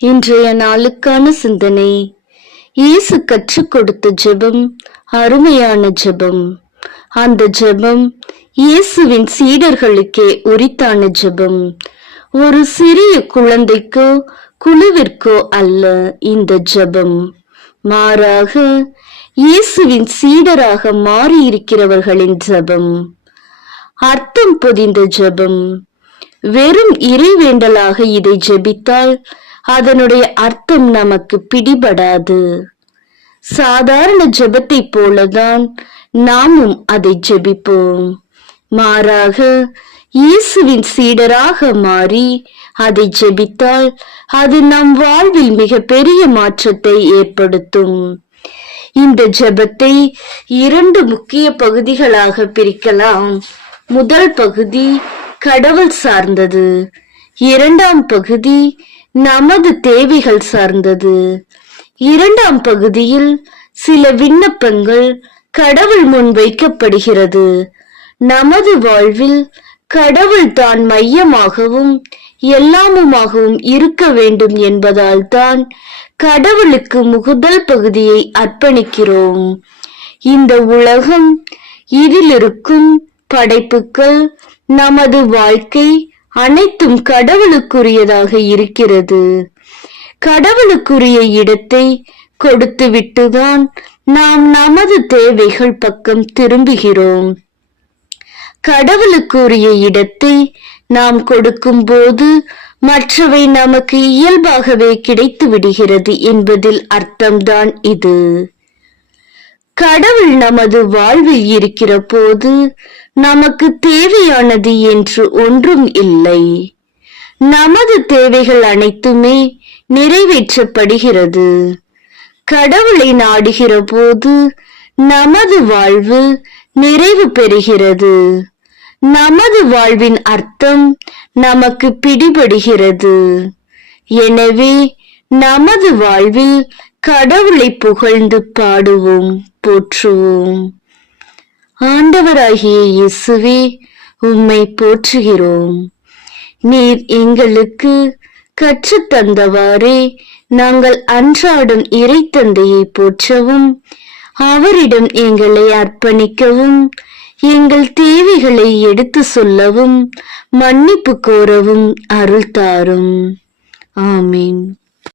இன்றைய நாளுக்கான சிந்தனை. இயேசு கற்றுக் கொடுத்த ஜெபம் அருமையான ஜெபம். அந்த ஜெபம் இயேசுவின் சீடர்களுக்கே உரித்தான ஜெபம். ஒரு சிறிய குழந்தைக்கோ குழுவிற்கோ அல்ல இந்த ஜெபம். மாறாக இயேசுவின் சீடராக மாறியிருக்கிறவர்களின் ஜெபம். அர்த்தம் பொதிந்த ஜெபம். வெறும் இறைவேண்டலாக இதை ஜெபித்தால் அதனுடைய அர்த்தம் நமக்கு பிடிபடாது. சாதாரண ஜெபத்தை போலதான் நாமும் அதை ஜெபிப்போம். மாறாக இயேசுவின் சீடராக மாறி அதை ஜெபித்தால் அது நம் வாழ்வில் மிக பெரிய மாற்றத்தை ஏற்படுத்தும். இந்த ஜெபத்தை 2 முக்கிய பகுதிகளாக பிரிக்கலாம். முதல் பகுதி கடவுள் சார்ந்தது. 2ஆம் பகுதி நமது தேவைகள் சார்ந்தது. 2ஆம் பகுதியில் சில விண்ணப்பங்கள் கடவுள் முன் வைக்கப்படுகிறது. நமது வாழ்வில் கடவுள் தான் மையமாகவும் எல்லாமுமாகவும் இருக்க வேண்டும் என்பதால் தான் கடவுளுக்கு முதல் பகுதியை அர்ப்பணிக்கிறோம். இந்த உலகம், இதில் இருக்கும் படைப்புகள், நமது வாழ்க்கை அனைத்தும் கடவுளுக்குரியதாக இருக்கிறது. கடவுளுக்குரிய இடத்தை கொடுத்துவிட்டுதான் நாம் நமது தேவைகள் பக்கம் திரும்புகிறோம். கடவுளுக்குரிய இடத்தை நாம் கொடுக்கும் போது மற்றவை நமக்கு இயல்பாகவே கிடைத்து விடுகிறது என்பதில் அர்த்தம்தான் இது. கடவுள் நமது வாழ்வில் இருக்கிற போது நமக்கு தேவையானது என்று ஒன்றும் இல்லை. நமது தேவைகள் அனைத்துமே நிறைவேற்றப்படுகிறது. கடவுளை நாடுகிற போது நமது வாழ்வு நிறைவு பெறுகிறது. நமது வாழ்வின் அர்த்தம் நமக்கு பிடிபடுகிறது. எனவே நமது வாழ்வில் கடவுளை புகழ்ந்து பாடுவோம், போற்றுவோம். ஆண்டவராகிய இயேசுவே, உம்மை போற்றுகிறோம். நீர் எங்களுக்கு கற்றுத்தந்தவாறே நாங்கள் அன்றாடம் இறை தந்தையை போற்றவும், அவரிடம் எங்களை அர்ப்பணிக்கவும், எங்கள் தேவைகளை எடுத்து சொல்லவும், மன்னிப்பு கோரவும் அருள் தாரும். ஆமீன்.